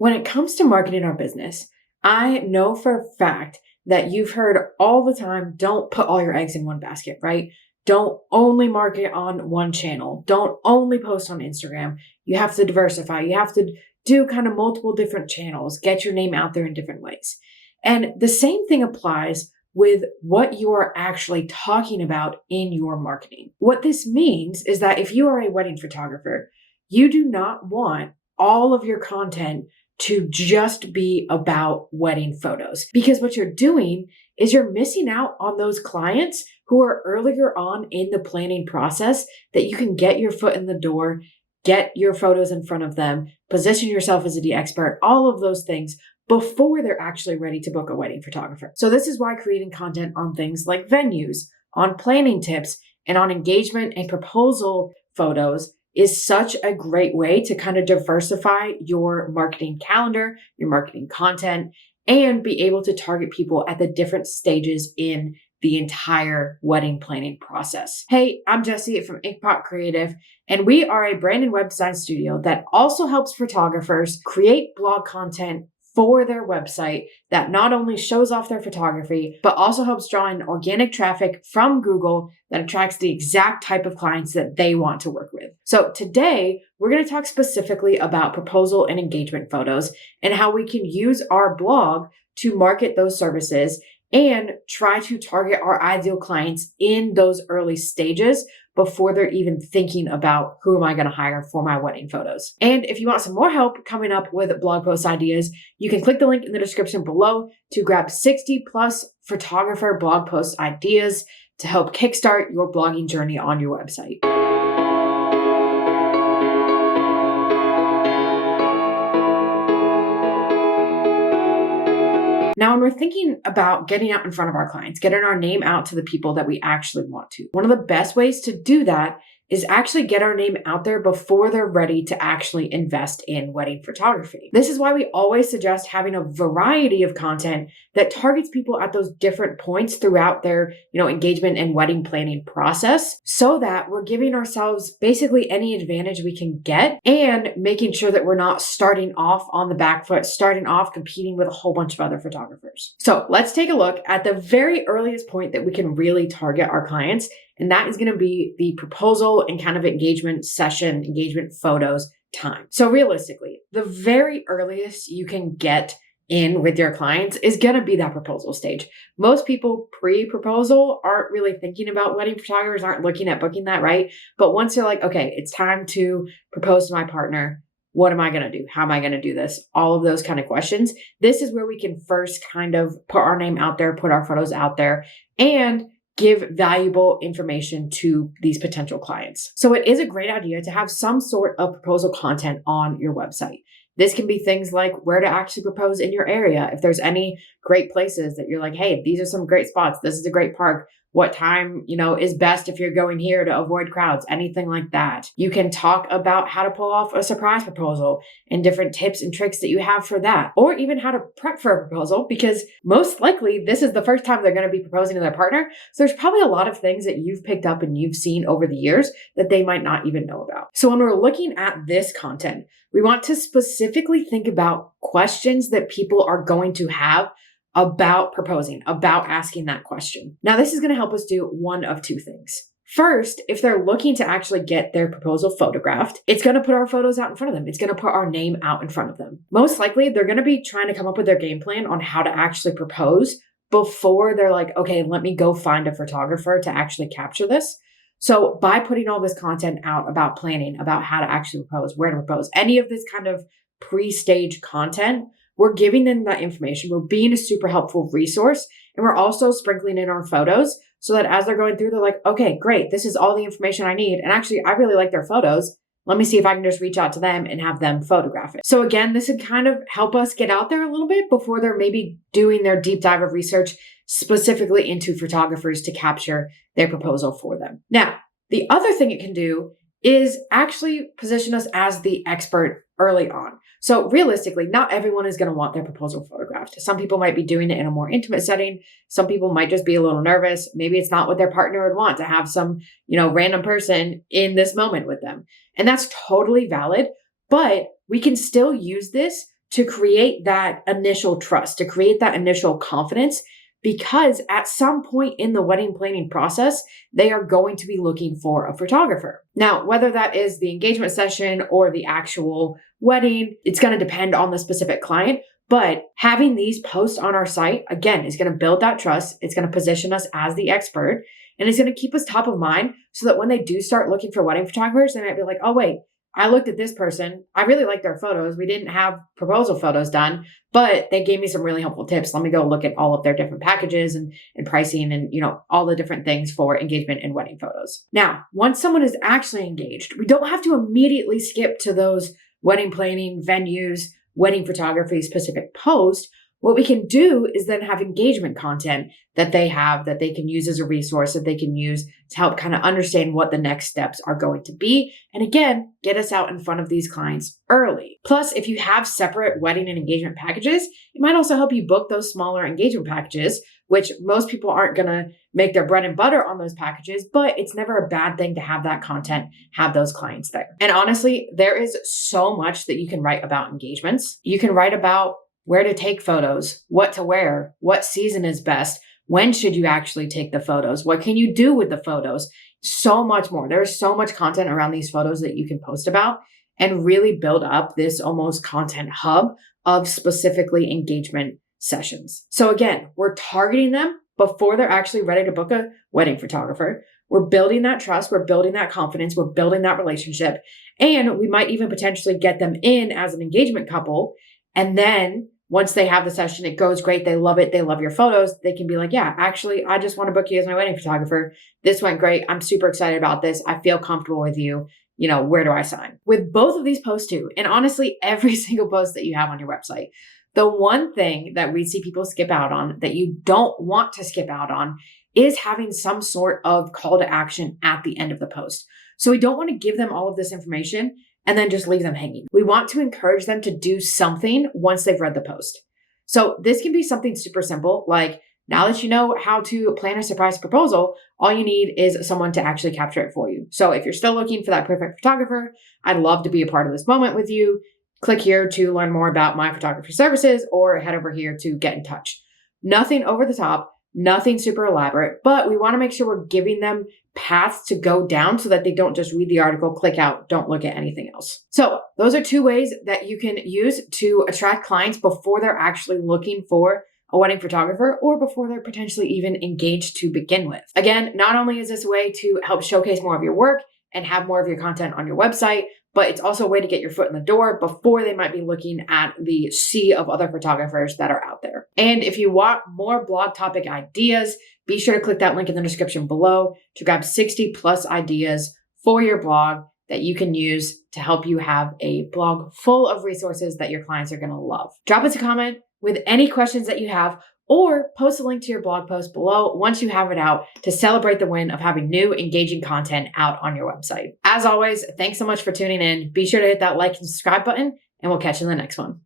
When it comes to marketing our business, I know for a fact that you've heard all the time, don't put all your eggs in one basket, right? Don't only market on one channel. Don't only post on Instagram. You have to diversify. You have to do kind of multiple different channels, get your name out there in different ways. And the same thing applies with what you are actually talking about in your marketing. What this means is that if you are a wedding photographer, you do not want all of your content to just be about wedding photos. Because what you're doing is you're missing out on those clients who are earlier on in the planning process that you can get your foot in the door, get your photos in front of them, position yourself as the expert, all of those things before they're actually ready to book a wedding photographer. So this is why creating content on things like venues, on planning tips, and on engagement and proposal photos is such a great way to kind of diversify your marketing calendar, your marketing content, and be able to target people at the different stages in the entire wedding planning process. Hey, I'm Jessie from Inkpot Creative, and we are a brand and website studio that also helps photographers create blog content for their website that not only shows off their photography, but also helps draw in organic traffic from Google that attracts the exact type of clients that they want to work with. So today, we're going to talk specifically about proposal and engagement photos and how we can use our blog to market those services and try to target our ideal clients in those early stages before they're even thinking about who am I going to hire for my wedding photos. And if you want some more help coming up with blog post ideas, you can click the link in the description below to grab 60 plus photographer blog post ideas to help kickstart your blogging journey on your website. Now, when we're thinking about getting out in front of our clients, getting our name out to the people that we actually want to, one of the best ways to do that is actually get our name out there before they're ready to actually invest in wedding photography. This is why we always suggest having a variety of content that targets people at those different points throughout their, engagement and wedding planning process, so that we're giving ourselves basically any advantage we can get and making sure that we're not starting off on the back foot, starting off competing with a whole bunch of other photographers. So let's take a look at the very earliest point that we can really target our clients. And that is going to be the proposal and kind of engagement session, engagement photos time. So realistically, the very earliest you can get in with your clients is going to be that proposal stage. Most people pre-proposal aren't really thinking about wedding photographers, aren't looking at booking that, right? But once you're like, okay, it's time to propose to my partner, what am I going to do? How am I going to do this? All of those kind of questions. This is where we can first kind of put our name out there, put our photos out there, and give valuable information to these potential clients. So it is a great idea to have some sort of proposal content on your website. This can be things like where to actually propose in your area. If there's any great places that you're like, hey, these are some great spots. This is a great park. What time, is best if you're going here to avoid crowds, anything like that. You can talk about how to pull off a surprise proposal and different tips and tricks that you have for that, or even how to prep for a proposal, because most likely this is the first time they're going to be proposing to their partner. So there's probably a lot of things that you've picked up and you've seen over the years that they might not even know about. So when we're looking at this content, we want to specifically think about questions that people are going to have about proposing, about asking that question. Now, this is going to help us do one of two things. First, if they're looking to actually get their proposal photographed, it's going to put our photos out in front of them. It's going to put our name out in front of them. Most likely, they're going to be trying to come up with their game plan on how to actually propose before they're like, okay, let me go find a photographer to actually capture this. So by putting all this content out about planning, about how to actually propose, where to propose, any of this kind of pre-stage content, we're giving them that information. We're being a super helpful resource. And we're also sprinkling in our photos so that as they're going through, they're like, okay, great. This is all the information I need. And actually, I really like their photos. Let me see if I can just reach out to them and have them photograph it. So again, this would kind of help us get out there a little bit before they're maybe doing their deep dive of research specifically into photographers to capture their proposal for them. Now, the other thing it can do is actually position us as the expert early on. So realistically, not everyone is going to want their proposal photographed. Some people might be doing it in a more intimate setting. Some people might just be a little nervous. Maybe it's not what their partner would want to have some, random person in this moment with them. And that's totally valid, but we can still use this to create that initial trust, to create that initial confidence, because at some point in the wedding planning process, they are going to be looking for a photographer. Now, whether that is the engagement session or the actual wedding, it's going to depend on the specific client. But having these posts on our site, again, is going to build that trust. It's going to position us as the expert, and it's going to keep us top of mind so that when they do start looking for wedding photographers, they might be like, oh, wait, I looked at this person. I really like their photos. We didn't have proposal photos done, but they gave me some really helpful tips. Let me go look at all of their different packages and pricing and, all the different things for engagement and wedding photos. Now, once someone is actually engaged, we don't have to immediately skip to those wedding planning, venues, wedding photography specific posts. What we can do is then have engagement content that they have that they can use as a resource, that they can use to help kind of understand what the next steps are going to be. And again, get us out in front of these clients early. Plus, if you have separate wedding and engagement packages, it might also help you book those smaller engagement packages, which most people aren't going to make their bread and butter on those packages, but it's never a bad thing to have that content, have those clients there. And honestly, there is so much that you can write about engagements. You can write about where to take photos, what to wear, what season is best, when should you actually take the photos, what can you do with the photos, so much more. There's so much content around these photos that you can post about and really build up this almost content hub of specifically engagement sessions. So again, we're targeting them before they're actually ready to book a wedding photographer. We're building that trust, we're building that confidence, we're building that relationship, and we might even potentially get them in as an engagement couple. And then once they have the session, it goes great. They love it. They love your photos. They can be like, yeah, actually, I just want to book you as my wedding photographer. This went great. I'm super excited about this. I feel comfortable with you. Where do I sign? With both of these posts too, and honestly, every single post that you have on your website, the one thing that we see people skip out on that you don't want to skip out on is having some sort of call to action at the end of the post. So we don't want to give them all of this information and then just leave them hanging. We want to encourage them to do something once they've read the post. So this can be something super simple, like now that you know how to plan a surprise proposal, all you need is someone to actually capture it for you. So if you're still looking for that perfect photographer, I'd love to be a part of this moment with you. Click here to learn more about my photography services or head over here to get in touch. Nothing over the top, nothing super elaborate, but we want to make sure we're giving them paths to go down so that they don't just read the article, click out, don't look at anything else. So those are two ways that you can use to attract clients before they're actually looking for a wedding photographer or before they're potentially even engaged to begin with. Again, not only is this a way to help showcase more of your work and have more of your content on your website, but it's also a way to get your foot in the door before they might be looking at the sea of other photographers that are out there. And if you want more blog topic ideas, be sure to click that link in the description below to grab 60 plus ideas for your blog that you can use to help you have a blog full of resources that your clients are going to love. Drop us a comment with any questions that you have, or post a link to your blog post below once you have it out to celebrate the win of having new engaging content out on your website. As always, thanks so much for tuning in. Be sure to hit that like and subscribe button, and we'll catch you in the next one.